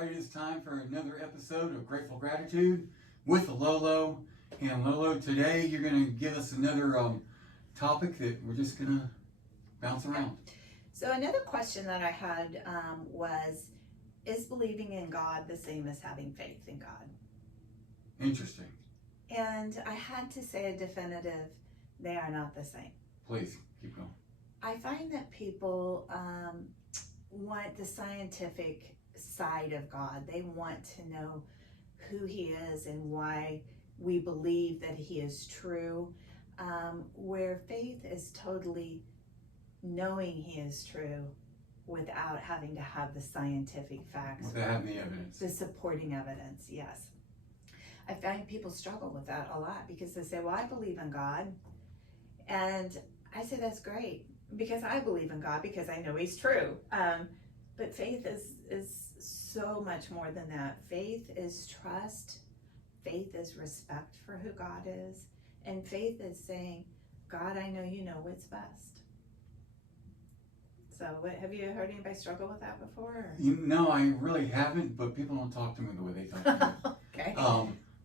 right, it is time for another episode of Grateful Gratitude with LoLo. And Lolo, today you're going to give us another topic that we're just going to bounce around. So another question that I had was, is believing in God the same as having faith in God? Interesting. And I had to say a definitive, they are not the same. Please, keep going. I find that people want the scientific side of God. They want to know who He is and why we believe that He is true, where faith is totally knowing He is true without having to have the scientific facts. Without having the evidence. The supporting evidence, yes. I find people struggle with that a lot because they say, well, I believe in God. And I say, that's great because I believe in God because I know He's true. But faith is so much more than that. Faith is trust. Faith is respect for who God is. And faith is saying, God, I know you know what's best. So have you heard anybody struggle with that before? Or? No, I really haven't, but people don't talk to me the way they talk to me. Okay.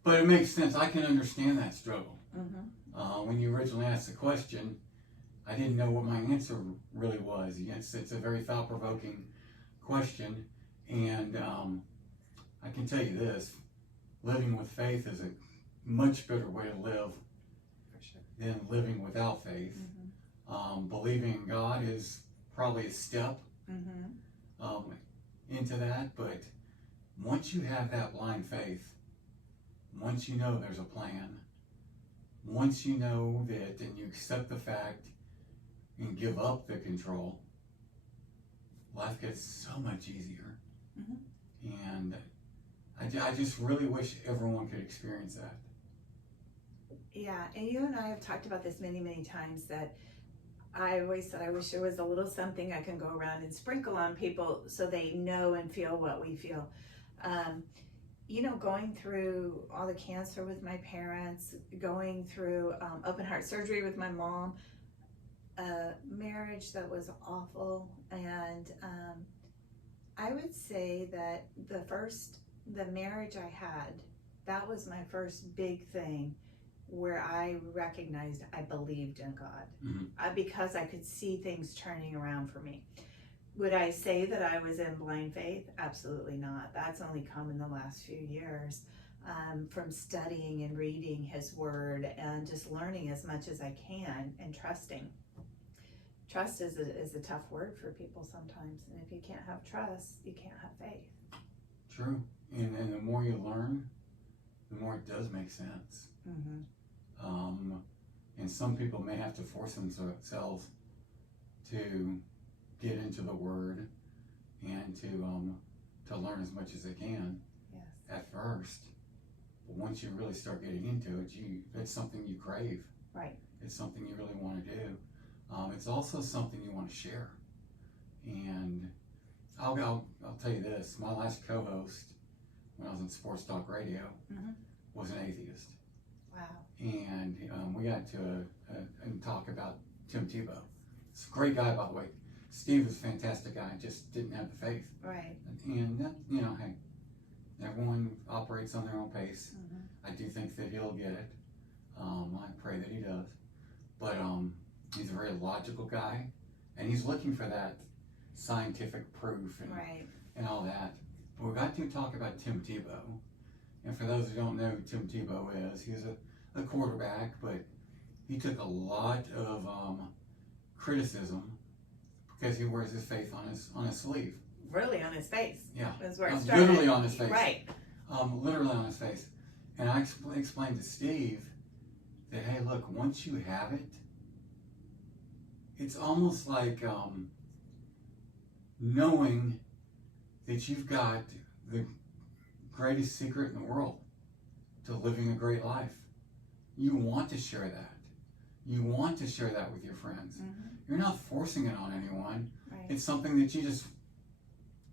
But it makes sense. I can understand that struggle. Mm-hmm. When you originally asked the question, I didn't know what my answer really was. It's a very thought-provoking question, and I can tell you this, living with faith is a much better way to live For sure. than living without faith. Mm-hmm. Believing in God is probably a step Mm-hmm. into that, but once you have that blind faith, once you know there's a plan, once you know that and you accept the fact and give up the control, life gets so much easier. Mm-hmm. And I just really wish everyone could experience that. Yeah, and you and I have talked about this many, many times that I always said I wish there was a little something I can go around and sprinkle on people so they know and feel what we feel. Going through all the cancer with my parents, going through open heart surgery with my mom, a marriage that was awful, and I would say that the marriage I had, that was my first big thing where I recognized I believed in God. Mm-hmm. Because I could see things turning around for me. Would I say that I was in blind faith? Absolutely not. That's only come in the last few years from studying and reading His Word and just learning as much as I can and trusting. Trust is a tough word for people sometimes, and if you can't have trust, you can't have faith. True. And the more you learn, the more it does make sense. Mm-hmm. And some people may have to force themselves to get into the Word and to learn as much as they can. Yes. At first. But once you really start getting into it, it's something you crave. Right. It's something you really want to do. It's also something you want to share. And I'll tell you this, my last co-host when I was in Sports Talk Radio Mm-hmm. was an atheist. Wow. And we got to talk about Tim Tebow. He's a great guy, by the way. Steve was a fantastic guy, just didn't have the faith. Right. And, hey, everyone operates on their own pace. Mm-hmm. I do think that he'll get it. I pray that he does. But he's a very logical guy, and he's looking for that scientific proof and, Right. and all that. But we got to talk about Tim Tebow. And for those who don't know who Tim Tebow is, he's a quarterback, but he took a lot of criticism because he wears his faith on his sleeve. Really on his face. Yeah. That's where it started. Literally on his face. Right. Literally on his face. And I explained to Steve that, hey, look, once you have it, it's almost like knowing that you've got the greatest secret in the world to living a great life. You want to share that. You want to share that with your friends. Mm-hmm. You're not forcing it on anyone. Right. It's something that you just,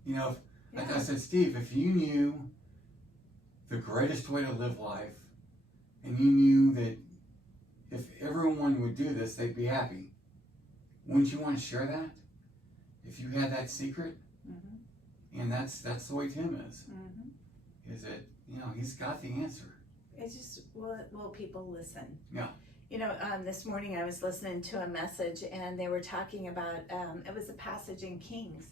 like Yeah. I said, Steve, if you knew the greatest way to live life and you knew that if everyone would do this, they'd be happy, wouldn't you want to share that? If you had that secret? Mm-hmm. And that's the way Tim is. Mm-hmm. Is that, you know, he's got the answer. It's just, will people listen? Yeah. You know, this morning I was listening to a message and they were talking about, it was a passage in Kings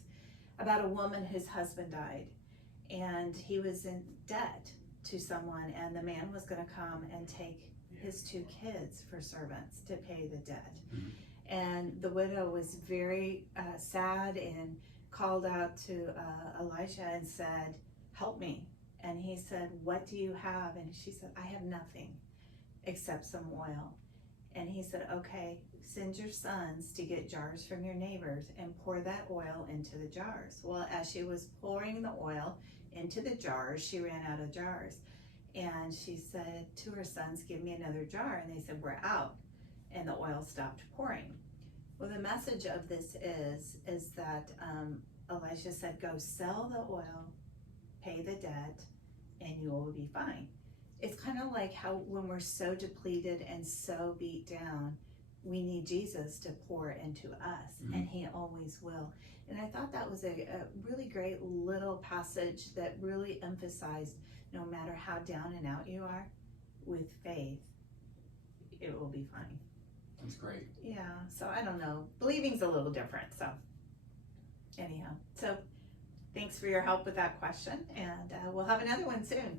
about a woman whose husband died and he was in debt to someone, and the man was going to come and take his 2 kids for servants to pay the debt. Mm-hmm. And the widow was very sad and called out to Elisha and said, help me. And he said, what do you have? And she said, I have nothing except some oil. And he said, okay, send your sons to get jars from your neighbors and pour that oil into the jars. Well, as she was pouring the oil into the jars, she ran out of jars. And she said to her sons, give me another jar. And they said, we're out. And the oil stopped pouring. Well, the message of this is that Elisha said, go sell the oil, pay the debt, and you will be fine. It's kind of like how when we're so depleted and so beat down, we need Jesus to pour into us, Mm-hmm. and he always will. And I thought that was a really great little passage that really emphasized no matter how down and out you are, with faith, it will be fine. That's great. Yeah, so I don't know. Believing's a little different, so anyhow. So thanks for your help with that question, and we'll have another one soon.